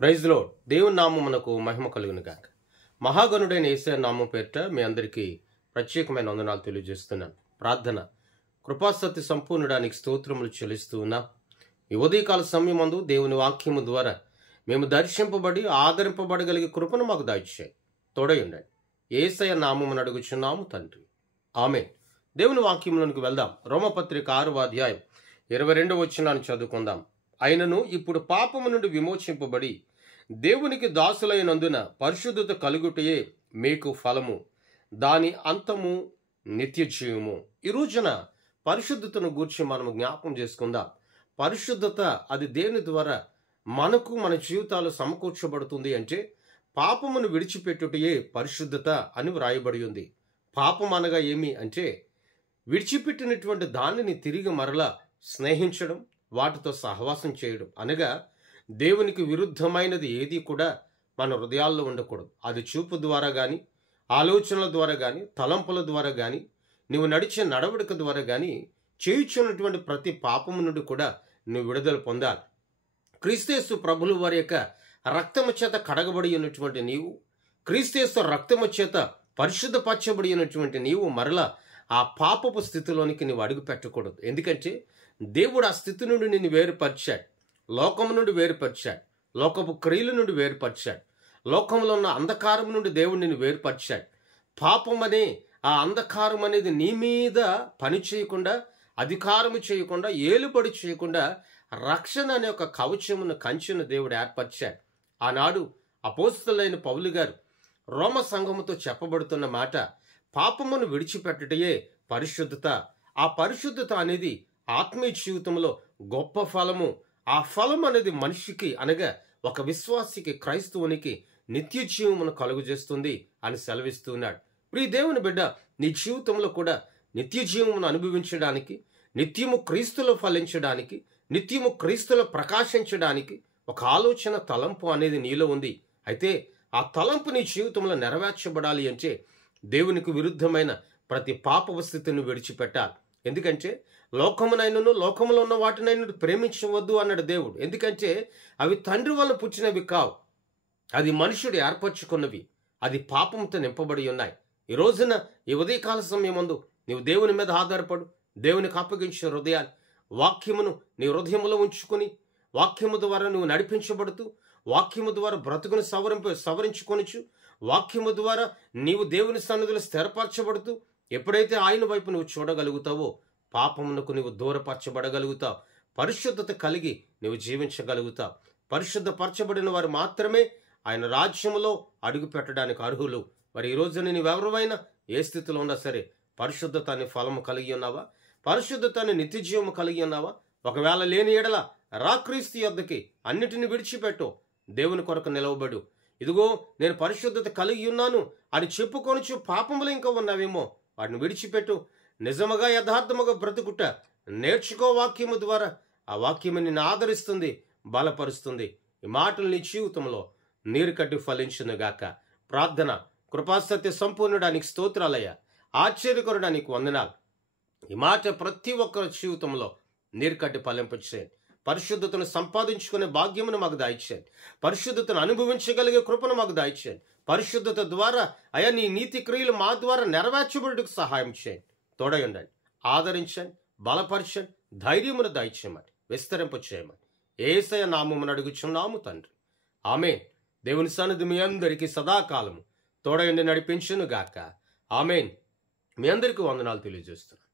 Praise lord. దేవుని నామమునకు మహిమ కలుగును గాక. మహాగణుడైన యేసయ్య నామం పేరిట మీ అందరికీ ప్రత్యేకమైన వందనాలు తెలియజేస్తున్నాను. ప్రార్థన. కృపాసత్య సంపూర్ణడానికి స్తోత్రములు చెల్లిస్తూ ఉన్నా. ఈ ఉదయకాల సమయమందు దేవుని వాక్యము ద్వారా మేము దర్శింపబడి ఆదరింపబడగలిగే కృపను మాకు దయచేయండి. తోడై ఉండండి. యేసయ్య నామమును అడుగుచున్నాము తండ్రి. ఆమేన్. దేవుని వాక్యంలోనికి వెళ్దాం. రోమపత్రిక 6వ అధ్యాయం 22వ వచనాన్ని చదువుకుందాం. అయినను ఇప్పుడు పాపము నుండి విమోచింపబడి దేవునికి దాసులైనందున పరిశుద్ధత కలుగుటయే మీకు ఫలము, దాని అంతము నిత్య జీవము. ఈ రోజున పరిశుద్ధతను గూర్చి మనము జ్ఞాపకం చేసుకుందాం. పరిశుద్ధత అది దేని ద్వారా మనకు మన జీవితాలు సమకూర్చబడుతుంది అంటే పాపమును విడిచిపెట్టుటయే పరిశుద్ధత అని వ్రాయబడి ఉంది. పాపం అనగా ఏమి అంటే విడిచిపెట్టినటువంటి దానిని తిరిగి మరలా స్నేహించడం, వాటితో సహవాసం చేయడం. అనగా దేవునికి విరుద్ధమైనది ఏది కూడా మన హృదయాల్లో ఉండకూడదు. అది చూపు ద్వారా కానీ, ఆలోచనల ద్వారా కానీ, తలంపుల ద్వారా కానీ, నువ్వు నడిచే నడవడిక ద్వారా కానీ చేయుచున్నటువంటి ప్రతి పాపము నుండి కూడా నువ్వు విడుదల పొందాలి. క్రీస్తేసు ప్రభులు వారి యొక్క రక్తము చేత కడగబడి ఉన్నటువంటి నీవు, క్రీస్తేసు రక్తము చేత పరిశుద్ధపరచబడి ఉన్నటువంటి నీవు మరలా ఆ పాపపు స్థితిలోనికి నువ్వు అడుగు పెట్టకూడదు. ఎందుకంటే దేవుడు ఆ స్థితి నుండి నిన్ను వేరుపరిచాడు. లోకము నుండి వేరుపరిచాడు. లోకపు క్రియల నుండి వేరుపరిచాడు. లోకంలో ఉన్న అంధకారం నుండి దేవుడు నిన్ను వేరుపరిచాడు. పాపం అనే ఆ అంధకారం అనేది నీ మీద పని చేయకుండా, అధికారము చేయకుండా, ఏలుబడి చేయకుండా రక్షణ అనే ఒక కవచమును, కంచెను దేవుడు ఏర్పరిచాడు. ఆనాడు అపోస్తలులైన పౌలు గారు రోమ సంఘముతో చెప్పబడుతున్న మాట, పాపమును విడిచిపెట్టుటయే పరిశుద్ధత. ఆ పరిశుద్ధత అనేది ఆత్మీయ జీవితంలో గొప్ప ఫలము. ఆ ఫలం అనేది మనిషికి అనగా ఒక విశ్వాసికి, క్రైస్తవునికి నిత్య జీవమును కలుగజేస్తుంది అని సెలవిస్తున్నాడు. ప్రియ దేవుని బిడ్డ, నీ జీవితంలో కూడా నిత్య జీవమును అనుభవించడానికి, నిత్యము క్రీస్తులో ఫలించడానికి, నిత్యము క్రీస్తులో ప్రకాశించడానికి ఒక ఆలోచన, తలంపు అనేది నీలో ఉంది. అయితే ఆ తలంపు నీ జీవితంలో నెరవేర్చబడాలి అంటే దేవునికి విరుద్ధమైన ప్రతి పాప స్థితిని విడిచిపెట్టాలి. ఎందుకంటే లోకమునైనను, లోకములో ఉన్న వాటినైనా ప్రేమించవద్దు అన్నాడు దేవుడు. ఎందుకంటే అవి తండ్రి వల్ల పుట్టినవి కావు, అది మనుషుడు ఏర్పరచుకున్నవి, అది పాపంతో నింపబడి ఉన్నాయి. ఈ రోజున ఈ ఉదయకాల సమయమందు నీవు దేవుని మీద ఆధారపడు. దేవునికి అప్పగించిన హృదయాన్ని, వాక్యమును నీ హృదయములో ఉంచుకొని, వాక్యము ద్వారా నువ్వు నడిపించబడుతూ, వాక్యము ద్వారా బ్రతుకును సవరించుకొనొచ్చు, వాక్యము ద్వారా నీవు దేవుని సన్నిధిలో స్థిరపరచబడుతూ, ఎప్పుడైతే ఆయన వైపు నువ్వు చూడగలుగుతావో పాపమునకు నువ్వు దూరపరచబడగలుగుతావు. పరిశుద్ధత కలిగి నువ్వు జీవించగలుగుతావు. పరిశుద్ధపరచబడిన వారు మాత్రమే ఆయన రాజ్యములో అడుగు పెట్టడానికి అర్హులు. మరి ఈ రోజున నీవెవరైనా ఏ స్థితిలో ఉన్నా సరే పరిశుద్ధత అనే ఫలము కలిగి ఉన్నావా? పరిశుద్ధత అనే నిత్య జీవము కలిగి ఉన్నావా? ఒకవేళ లేని ఎడల రా క్రీస్తు యొద్దకి, అన్నిటిని విడిచిపెట్టు, దేవుని కొరకు నిలవబడు. ఇదిగో నేను పరిశుద్ధత కలిగి ఉన్నాను అని చెప్పుకొనుచు పాపములు ఇంకా ఉన్నావేమో, వాటిని విడిచిపెట్టు. నిజముగా యథార్థముగా బ్రతుకుట నేర్చుకో. వాక్యము ద్వారా ఆ వాక్యము నిన్ను ఆదరిస్తుంది, బలపరుస్తుంది. ఈ మాటలు నీ జీవితంలో నీరు కట్టి ఫలించునుగాక. ప్రార్థన. కృపాసత్య సంపూర్ణడానికి స్తోత్రాలయ్యా. ఆశ్చర్యకరుడానికి వందనాలు. ఈ మాట ప్రతి ఒక్కరి జీవితంలో నీరు కట్టి ఫలింపచేయండి. పరిశుద్ధతను సంపాదించుకునే భాగ్యమును మాకు దయచేయండి. పరిశుద్ధతను అనుభవించగలిగే కృపను మాకు దయచేయండి. పరిశుద్ధత ద్వారా అయా నీ నీతి క్రియలు మా ద్వారా నెరవేర్చబడుటకు సహాయం చేయండి. తోడై ఉండండి, ఆదరించండి, బలపరచండి, ధైర్యమును దయచేయమని, విస్తరింపచేయమని యేసయ్య నామమున అడుగుచున్నాము తండ్రి. ఆమేన్. దేవుని సన్నిధి మీ అందరికీ సదాకాలము తోడై ఉండి నడిపించును గాక. ఆమేన్. మీ అందరికీ వందనాలు తెలియజేస్తున్నాను.